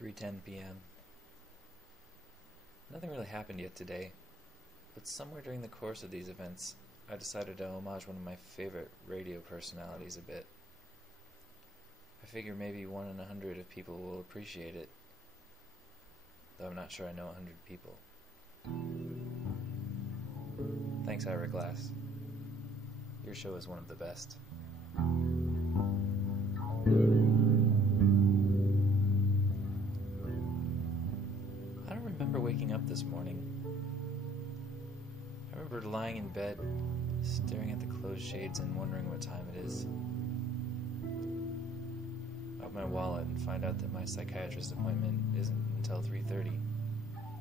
3:10 p.m. Nothing really happened yet today, but somewhere during the course of these events, I decided to homage one of my favorite radio personalities a bit. I figure maybe 1 in 100 of people will appreciate it, though I'm not sure I know 100 people. Thanks, Ira Glass. Your show is one of the best. I don't remember waking up this morning. I remember lying in bed, staring at the closed shades and wondering what time it is. I open my wallet and find out that my psychiatrist appointment isn't until 3:30.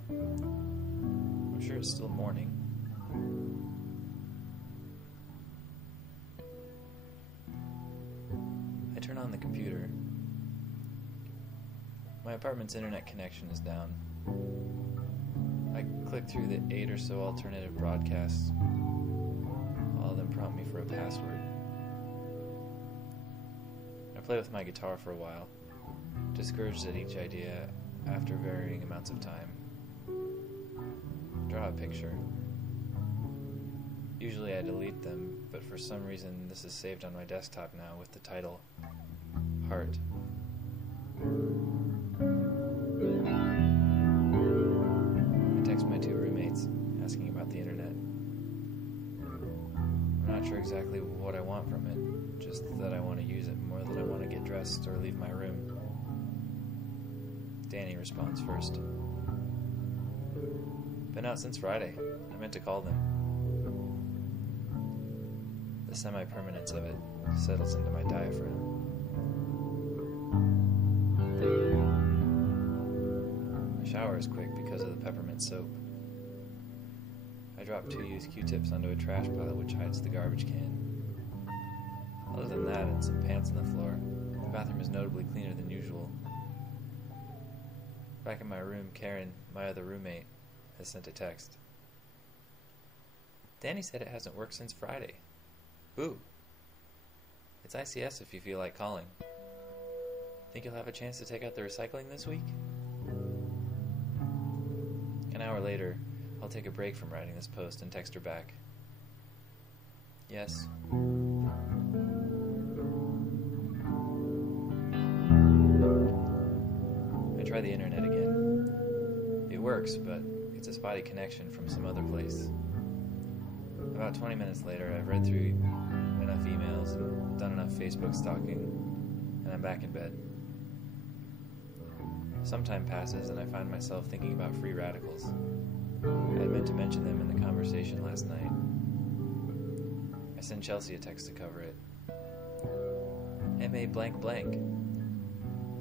I'm sure it's still morning. I turn on the computer. My apartment's internet connection is down. I click through the 8 or so alternative broadcasts. All of them prompt me for a password. I play with my guitar for a while, discouraged at each idea after varying amounts of time. Draw a picture. Usually I delete them, but for some reason this is saved on my desktop now with the title Heart. I text my 2 roommates, asking about the internet. I'm not sure exactly what I want from it, just that I want to use it more than I want to get dressed or leave my room. Danny responds first. Been out since Friday. I meant to call them. The semi-permanence of it settles into my diaphragm. The shower is quick because of the peppermint soap. I drop 2 used Q-tips onto a trash pile which hides the garbage can. Other than that and some pants on the floor, the bathroom is notably cleaner than usual. Back in my room, Karen, my other roommate, has sent a text. Danny said it hasn't worked since Friday. Boo. It's ICS if you feel like calling. Think you'll have a chance to take out the recycling this week? An hour later, I'll take a break from writing this post and text her back. Yes. I try the internet again. It works, but it's a spotty connection from some other place. About 20 minutes later, I've read through enough emails and done enough Facebook stalking, and I'm back in bed. Some time passes, and I find myself thinking about free radicals. I had meant to mention them in the conversation last night. I send Chelsea a text to cover it. M.A. blank blank.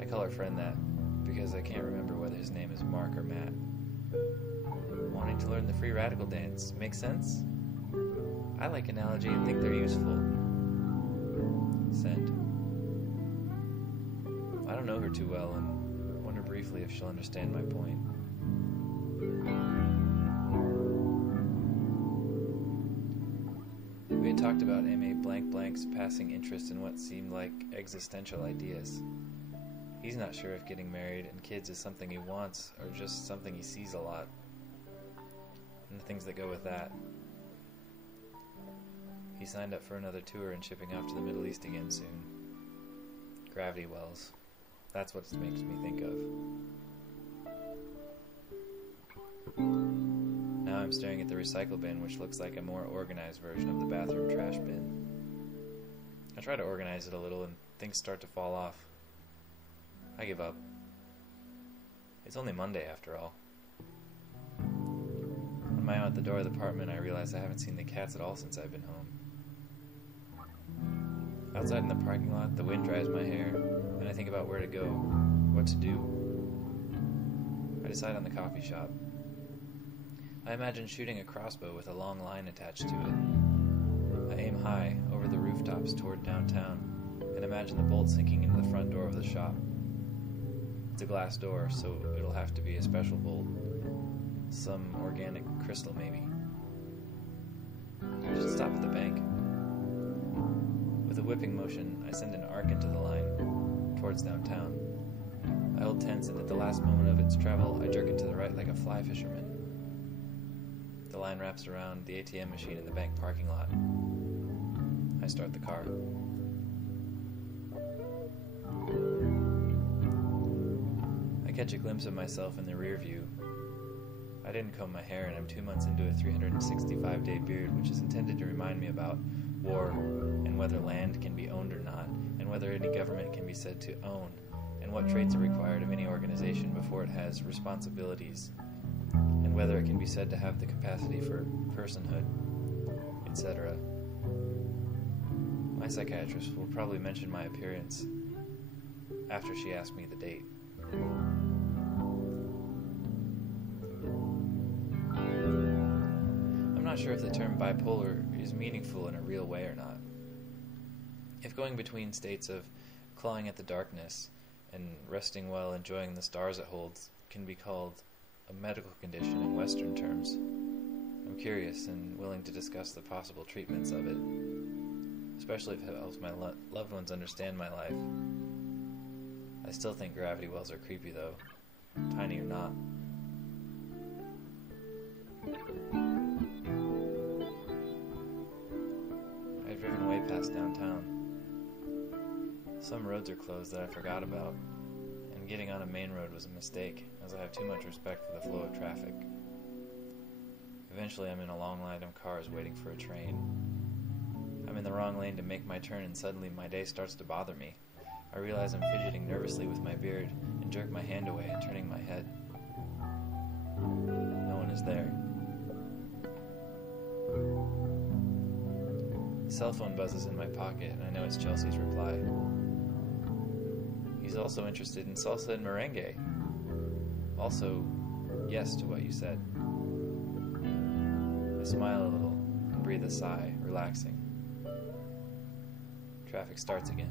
I call her friend that because I can't remember whether his name is Mark or Matt. Wanting to learn the free radical dance. Makes sense? I like analogy and think they're useful. Send. I don't know her too well and wonder briefly if she'll understand my point. We had talked about M.A. blank blank's passing interest in what seemed like existential ideas. He's not sure if getting married and kids is something he wants or just something he sees a lot. And the things that go with that. He signed up for another tour and shipping off to the Middle East again soon. Gravity wells. That's what it makes me think of. Now I'm staring at the recycle bin, which looks like a more organized version of the bathroom trash bin. I try to organize it a little and things start to fall off. I give up. It's only Monday after all. On my way out the door of the apartment, I realize I haven't seen the cats at all since I've been home. Outside in the parking lot, the wind dries my hair, and I think about where to go, what to do. I decide on the coffee shop. I imagine shooting a crossbow with a long line attached to it. I aim high, over the rooftops toward downtown, and imagine the bolt sinking into the front door of the shop. It's a glass door, so it'll have to be a special bolt. Some organic crystal, maybe. I should stop at the bank. With a whipping motion, I send an arc into the line, towards downtown. I hold tense, and at the last moment of its travel, I jerk it to the right like a fly fisherman. The line wraps around the ATM machine in the bank parking lot. I start the car. I catch a glimpse of myself in the rear view. I didn't comb my hair, and I'm 2 months into a 365-day beard, which is intended to remind me about war, and whether land can be owned or not, and whether any government can be said to own, and what traits are required of any organization before it has responsibilities, and whether it can be said to have the capacity for personhood, etc. My psychiatrist will probably mention my appearance after she asks me the date. I'm not sure if the term bipolar is meaningful in a real way or not. If going between states of clawing at the darkness and resting while enjoying the stars it holds can be called a medical condition in Western terms, I'm curious and willing to discuss the possible treatments of it, especially if it helps my loved ones understand my life. I still think gravity wells are creepy though, tiny or not. I've driven way past downtown. Some roads are closed that I forgot about, and getting on a main road was a mistake, as I have too much respect for the flow of traffic. Eventually I'm in a long line of cars waiting for a train. I'm in the wrong lane to make my turn, and suddenly my day starts to bother me. I realize I'm fidgeting nervously with my beard and jerk my hand away, turning my head. No one is there. The cell phone buzzes in my pocket, and I know it's Chelsea's reply. He's also interested in salsa and merengue. Also, yes to what you said. I smile a little and breathe a sigh, relaxing. Traffic starts again.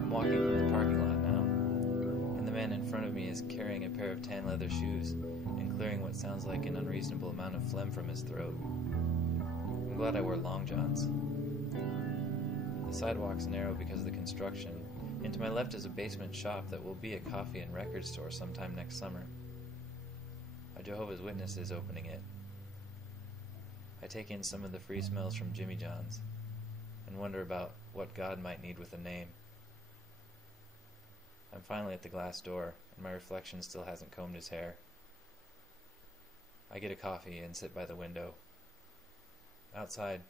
I'm walking from the parking lot now, and the man in front of me is carrying a pair of tan leather shoes and clearing what sounds like an unreasonable amount of phlegm from his throat. I'm glad I wore long johns. The sidewalk's narrow because of the construction, and to my left is a basement shop that will be a coffee and record store sometime next summer. A Jehovah's Witness is opening it. I take in some of the free smells from Jimmy John's and wonder about what God might need with a name. I'm finally at the glass door, and my reflection still hasn't combed his hair. I get a coffee and sit by the window. Outside,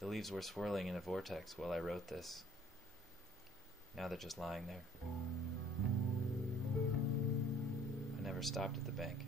the leaves were swirling in a vortex while I wrote this. Now they're just lying there. I never stopped at the bank.